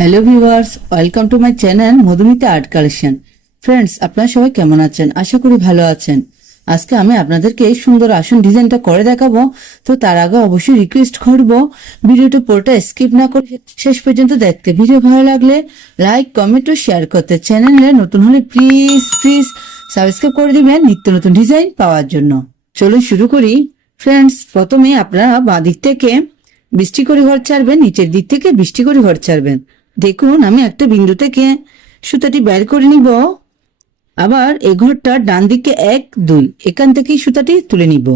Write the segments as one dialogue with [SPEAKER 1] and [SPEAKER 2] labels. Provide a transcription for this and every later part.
[SPEAKER 1] Hello viewers welcome to my channel Madhumita art collection friends আপনারা সবাই কেমন আছেন? আশা করি ভালো আছেন। আজকে আমি আপনাদেরকে এই সুন্দর আসন ডিজাইনটা করে দেখাবো। তো তার আগে অবশ্যই রিকোয়েস্ট করব, ভিডিওটা পুরোটা স্কিপ না করে শেষ পর্যন্ত দেখতে। ভিডিও ভালো লাগলে লাইক কমেন্ট ও শেয়ার করতে। চ্যানেলে নতুন হলে প্লিজ প্লিজ সাবস্ক্রাইব করে দিবেন নিত্য নতুন ডিজাইন পাওয়ার জন্য। চলুন শুরু করি। ফ্রেন্ডস প্রথমে আপনারা বাঁ দিক থেকে বৃষ্টি করে ঘর ছাড়বেন, নিচের দিক থেকে বৃষ্টি করে ঘর ছাড়বেন। দেখুন, আমি একটা বিন্দু থেকে সুতাটি বের করে নিব। আবার এই ঘরটা ডান দিকে এক, দুই। এখান থেকেই সুতাটি তুলে নিব।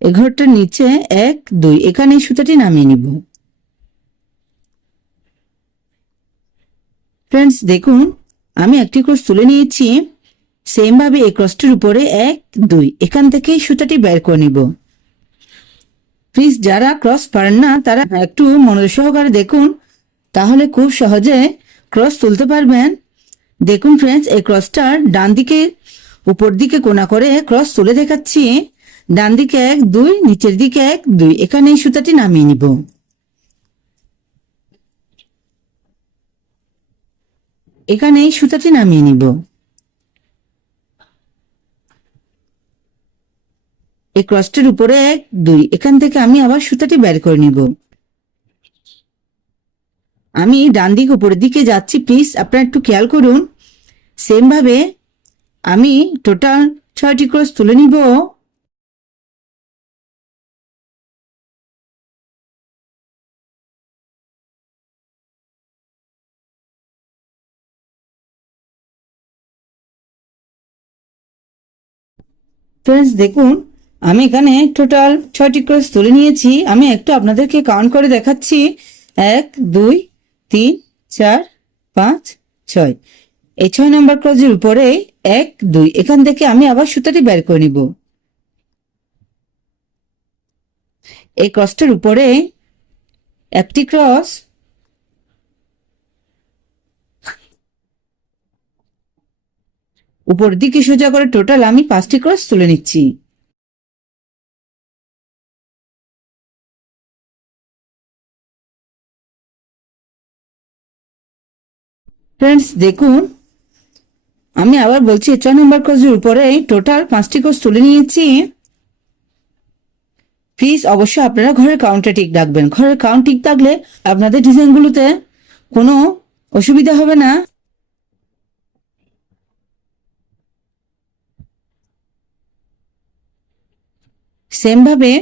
[SPEAKER 1] এ ঘরটার নিচে এক, দুই। এখানে সুতাটি নামিয়ে নিব। ফ্রেন্ডস দেখুন, আমি একটি ক্রস তুলে নিয়েছি। সেম ভাবে এই ক্রসটির উপরে এক, দুই। এখান থেকেই সুতাটি বের করে নিব। প্লিজ যারা ক্রস পারেন না, তারা একটু মনোযোগ সহকারে দেখুন। তাহলে খুব সহজে ক্রস তুলতে পারবেন। দেখুন ফ্রেন্ডস এই ক্রসটার ডান দিকে, উপর দিকে কোনা করে ক্রস তুলে দেখাচ্ছি। ডান দিকে এক, দুই, নিচের দিকে এক, দুই। এখানে এই সুতাটি নামিয়ে নিব। এখানে এই সুতাটি নামিয়ে নিব। এই ক্রসটির উপরে এক, দুই। এখান থেকে আমি আবার সুতাটি বের করে নিব। আমি ডান দিক উপরের দিকে যাচ্ছি প্লিজ আপনারা একটু খেয়াল করুন। সেম ভাবে আমি টোটাল ছয়টি ক্রস তুলে নিব। ফ্রেন্ডস দেখুন আমি এখানে টোটাল ছয়টি ক্রস তুলে নিয়েছি। আমি একটু আপনাদেরকে কাউন্ট করে দেখাচ্ছি। এক, দুই, তিন, চার, পাঁচ, ছয়। এই ছয় নম্বর ক্রসের উপরে এক, দুই, এখান থেকে আমি আবার সুতাটি বের করে নিব। এই ক্রসটার উপরে একটি ক্রস উপর দিকে সোজা করে টোটাল আমি পাঁচটি ক্রস তুলে নিচ্ছি। ফ্রেন্ডস দেখুন, আমি আবার বলছি ছয় নম্বর কোর্সের উপরে টোটাল পাঁচটি কোর্স তুলে নিয়েছি। প্লিজ অবশ্যই আপনারা ঘরের কাউন্টে ঠিক রাখবেন। ঘরের কাউন্ট ঠিক থাকলে আপনাদের ডিজাইনগুলোতে কোনো অসুবিধা হবে না। সেম ভাবে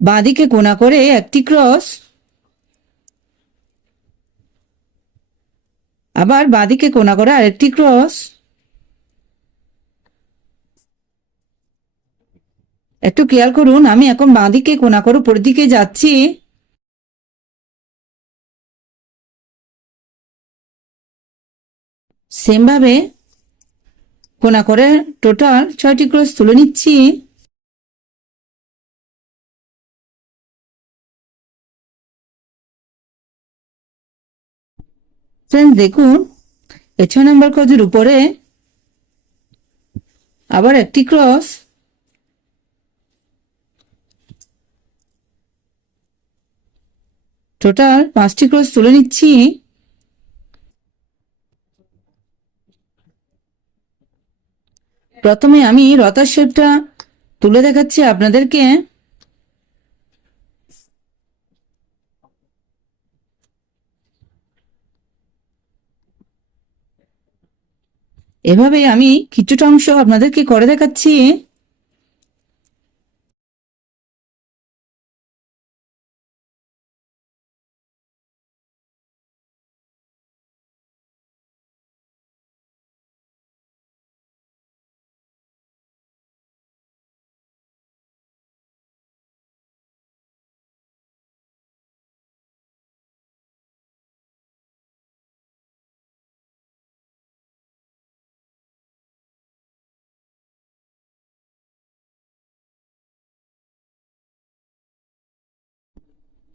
[SPEAKER 1] বাঁদিকে কোনা করে একটি ক্রস আবার বাঁদিকে কোনা করে আরেকটি ক্রস। একটু খেয়াল করুন, আমি এখন বাঁদিকে কোনা করে উপরের দিকে যাচ্ছি। সেমভাবে কোনা করে টোটাল ছয়টি ক্রস তুলে নিচ্ছি। ফ্রেন্ডস দেখুন এ ছয় নম্বর ক্রসের উপরে আবার একটি ক্রস টোটাল পাঁচটি ক্রস তুলে নিচ্ছি। প্রথমে আমি রতার শেপটা তুলে দেখাচ্ছি আপনাদেরকে। এভাবে আমি কিছুটা অংশ আপনাদেরকে করে দেখাচ্ছি।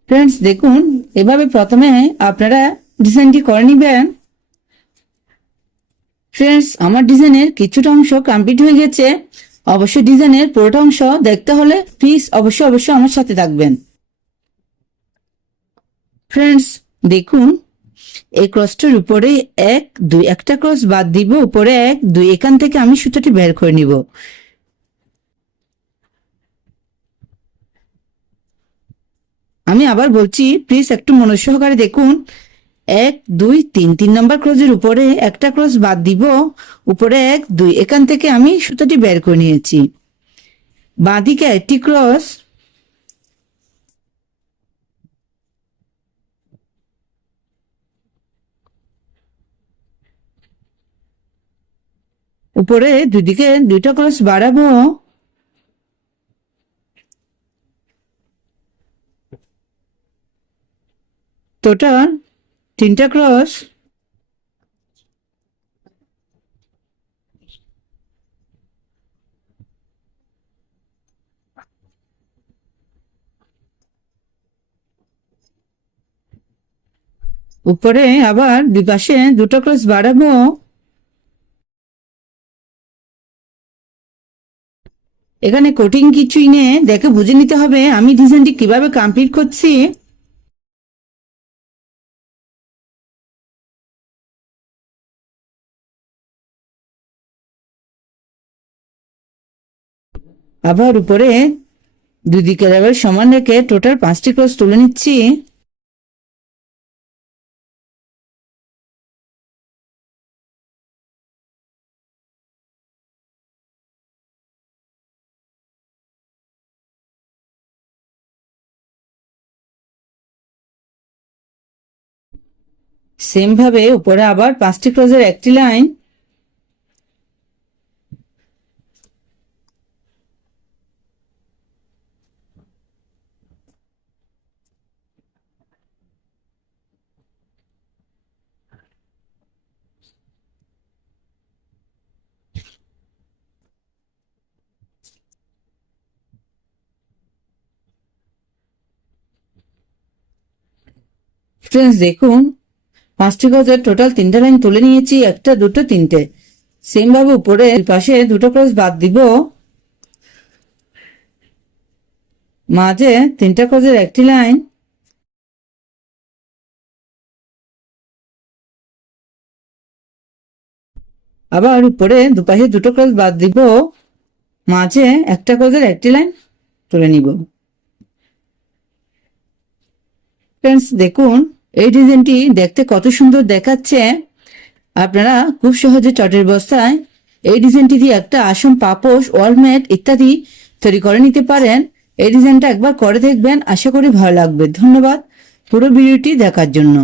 [SPEAKER 1] ফ্রেন্ডস দেখুন, এভাবে প্রথমে আপনারা ডিজাইনটি করে নিবেন। ফ্রেন্ডস আমার ডিজাইনের কিছুটা অংশ কমপ্লিট হয়ে গেছে। অবশ্যই ডিজাইনের পুরোটা অংশ দেখতে হলে প্লিজ অবশ্যই অবশ্যই আমার সাথে থাকবেন। ফ্রেন্ডস দেখুন, এই ক্রসটার উপরে এক, দুই, একটা ক্রস বাদ দিব, উপরে এক, দুই, এখান থেকে আমি সুতোটি বের করে নিব। আমি আবার বলছি প্লিজ একটু মনোজ সহকারে দেখুন। এক, দুই, তিন তিন নম্বর ক্রসের উপরে একটা ক্রস বাদ দিব। উপরে এক, দুই, এখান থেকে আমি সুতোটি বের করে নিয়েছি। বাঁদিকে একটি ক্রস। উপরে দুদিকে দুইটা ক্রস বাড়াবো। টোটাল তিনটা ক্রস। উপরে আবার দুই পাশে দুটো ক্রস বাড়াবো। এখানে কোটিং কিছুই নেই, দেখে বুঝে নিতে হবে আমি ডিজাইনটি কীভাবে কমপ্লিট করছি। আবার উপরে দুদিকে আবার সমান রেখে টোটাল পাঁচটি ক্রস তুলে নিচ্ছি। সেম ভাবে উপরে আবার পাঁচটি ক্রসের একটি লাইন ফ্রেন্ডস দেখুন পাঁচটি গজের টোটাল তিনটে লাইন তুলে নিয়েছি, একটা, দুটো, তিনটে। সেম ভাবে উপরে পাশে দুটো ক্রস বাদ দিব। মাঝে তিনটা ক্রসের একটি লাইন আবার উপরে দুপাশে দুটো ক্রস বাদ দিব। মাঝে একটা ক্রসের একটি লাইন তুলে নিব। ফ্রেন্ডস দেখুন এই ডিজাইনটি দেখতে কত সুন্দর দেখাচ্ছে। আপনারা খুব সহজে চটের বস্তায় এই ডিজাইনটি দিয়ে একটা আসন, পাপোশ ওয়ালমেট ইত্যাদি তৈরি করে নিতে পারেন। এই ডিজাইনটা একবার করে দেখবেন, আশা করি ভালো লাগবে। ধন্যবাদ পুরো ভিডিওটি দেখার জন্য।